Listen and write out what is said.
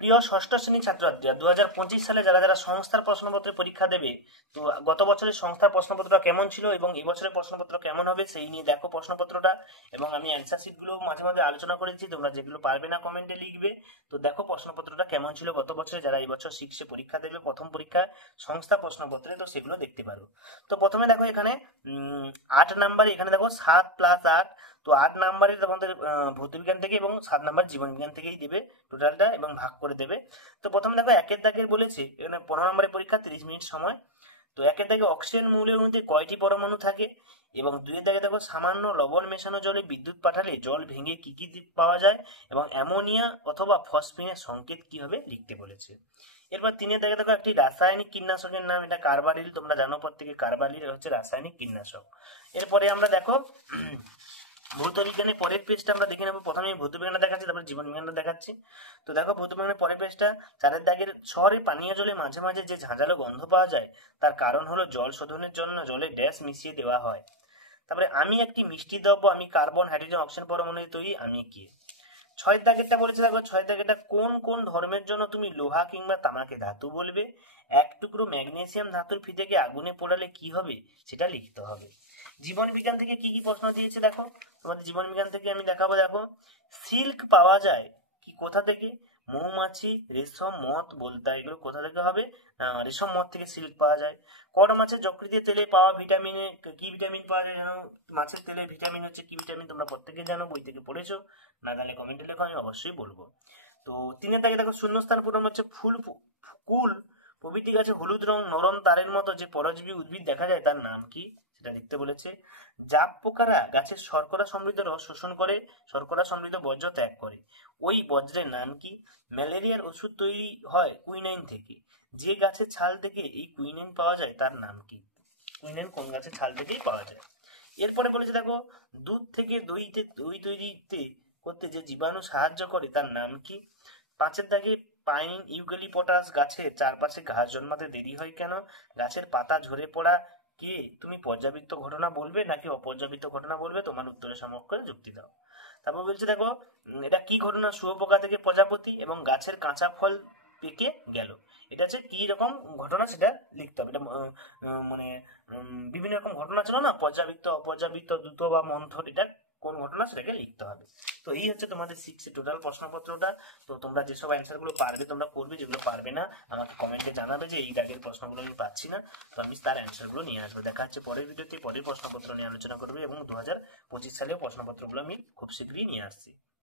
প্রিয় ষষ্ঠ শ্রেণীর ছাত্রছাত্রীরা 2025 সালে যারা যারা সংস্থার প্রশ্নপত্রে পরীক্ষা দেবে, তো গত বছরের সংস্থার প্রশ্নপত্রটা কেমন ছিল এবং এই বছরের প্রশ্নপত্র কেমন হবে সেই নিয়ে দেখো প্রশ্নপত্রটা। এবং আমি অ্যান্সার শিটগুলো মাঝে মাঝে আলোচনা করেছি, তোমরা যেগুলো পারবে না কমেন্টে লিখবে। তো দেখো প্রশ্নপত্রটা কেমন ছিল গত বছরে, যারা এই বছর 6 পরীক্ষা দেবে প্রথম পরীক্ষা সংস্থা প্রশ্নপত্রে, তো সেগুলো দেখতে পারো। তো প্রথমে দেখো এখানে 8 নাম্বারে, এখানে দেখো 7 + 8, তো 8 নাম্বারে তোমাদের ভৌতবিজ্ঞান থেকে এবং 7 নাম্বার জীবন বিজ্ঞান থেকেই দেবে টোটালটা এবং ভাগ করে দেবে। তো প্রথমে দেখো একের দাগের বলেছে, এখানে 15 নম্বরের পরীক্ষা, 30 মিনিট সময়। তো একের দাগে অক্সিজেন মৌলের মধ্যে কয়টি পরমাণু থাকে, এবং দুইয়ের দাগে দেখো সামান্য লবণ মেশানো জলে বিদ্যুৎ পাঠালে জল ভেঙে কি কি দিক পাওয়া যায়, এবং অ্যামোনিয়া অথবা ফসফিনের সংকেত কি হবে লিখতে বলেছে। এরপর 3-এর দাগে দেখো একটি রাসায়নিক কীটনাশকের নাম, এটা কার্বালিল, তোমরা জানো প্রত্যেকে কার্বালিল হচ্ছে রাসায়নিক কীটনাশক। এরপরে আমরা দেখো ভৌত বিজ্ঞানের পরের পেজটা আমরা দেখে নেবো। প্রথমে ভৌত বিজ্ঞানটা দেখাচ্ছি, তারপরে জীবন বিজ্ঞানটা দেখাচ্ছি। তো দেখো ভৌত বিজ্ঞানের পরের পেজটা 4-এর দাগের শহরে পানীয় জলে মাঝে মাঝে যে ঝাঁঝালো গন্ধ পাওয়া যায় তার কারণ হলো জল শোধনের জন্য জলে ড্যাশ মিশিয়ে দেওয়া হয়। তারপরে আমি একটি মিষ্টি দ্রব্য, আমি কার্বন হাইড্রোজেন অক্সিজেন পরমাণু দিয়ে তৈরি, আমি কি। 6-এর দাগেরটা বলেছে, দেখো 6-এর দাগেরটা কোন কোন ধর্মের জন্য তুমি লোহা কিংবা তামাকে ধাতু বলবে, এক টুকরো ম্যাগনেসিয়াম ধাতুর ফিতেকে আগুনে পোড়ালে কি হবে সেটা লিখতে হবে। জীবন বিজ্ঞান থেকে কি কি প্রশ্ন দিয়েছে দেখো, তোমাদের জীবন বিজ্ঞান থেকে আমি দেখাবো। দেখো সিল্ক পাওয়া যায় কি কোথা থেকে, মৌমাছি, রেশম, মধ, বলতা, এগুলো কোথা থেকে হবে, রেশম মধ থেকে সিল্ক পাওয়া যায়। কড মাছের যকৃতের তেলে পাওয়া ভিটামিনে কি ভিটামিন পাওয়া যায় জানো, মাছের তেলে ভিটামিন হচ্ছে কি ভিটামিন, তোমরা প্রত্যেকে জানো, বই থেকে পড়েছো, না জানলে কমেন্টে লেখো, আমি অবশ্যই বলবো। তো 3-এর দাগে দেখো শূন্যস্থান পূরণ হচ্ছে কুল প্রভৃতি গাছে হলুদ রং নরম তারের মতো যে পরজীবী উদ্ভিদ দেখা যায় তার নাম কি, সেটা লিখতে বলেছে। জাপ পোকারা গাছের শর্করা সমৃদ্ধ রস শোষণ করে শর্করা সমৃদ্ধ বর্জ্য ত্যাগ করে, ওই বজ্রের নাম কি। ম্যালেরিয়ার ওষুধ তৈরি হয় কুইনাইন থেকে, যে গাছের ছাল থেকে এই কুইনাইন পাওয়া যায় তার নাম কি। কুইনাইন কোন গাছের ছাল থেকেই পাওয়া যায়। এরপরে বলেছে দেখো দুধ থেকে দই তৈরিতে করতে যে জীবাণু সাহায্য করে তার নাম কি। 5-এর দাগে পাইন ইউক্যালিপটাস গাছের চারপাশে ঘাস জন্মাতে দেরি হয় কেন, গাছের পাতা ঝরে পড়া কে, তুমি পর্যাবৃত্ত ঘটনা বলবে নাকি অপর্যাবৃত্ত ঘটনা বলবে, তোমার উত্তরের সমক্ষ যুক্তি দাও। তারপর বলছে দেখো এটা কি ঘটনা, শুয়োপোকা থেকে প্রজাপতি এবং গাছের কাঁচা ফল পেকে গেল, এটা হচ্ছে কি রকম ঘটনা সেটা লিখতে হবে। এটা মানে বিভিন্ন রকম ঘটনা ছিল না, পর্যাবৃত্ত, অপর্যাবৃত্ত, দ্রুত বা মন্থর, এটা কোন ঘটনা সেটাকে লিখতে হবে। তো এই হচ্ছে তোমাদের 6 টোটাল প্রশ্নপত্রটা। তো তোমরা যেসব অ্যান্সার গুলো পারবে তোমরা করবে, যেগুলো পারবে না আমাকে কমেন্টে জানাবে যে এই দাগের প্রশ্নগুলো আমি পাচ্ছি না, তো আমি তার অ্যান্সার গুলো নিয়ে আসবো। দেখা হচ্ছে পরের ভিডিওতে, পরের প্রশ্নপত্র নিয়ে আলোচনা করবে এবং 2025 সালেও প্রশ্নপত্রগুলো আমি খুব শীঘ্রই নিয়ে আসছি।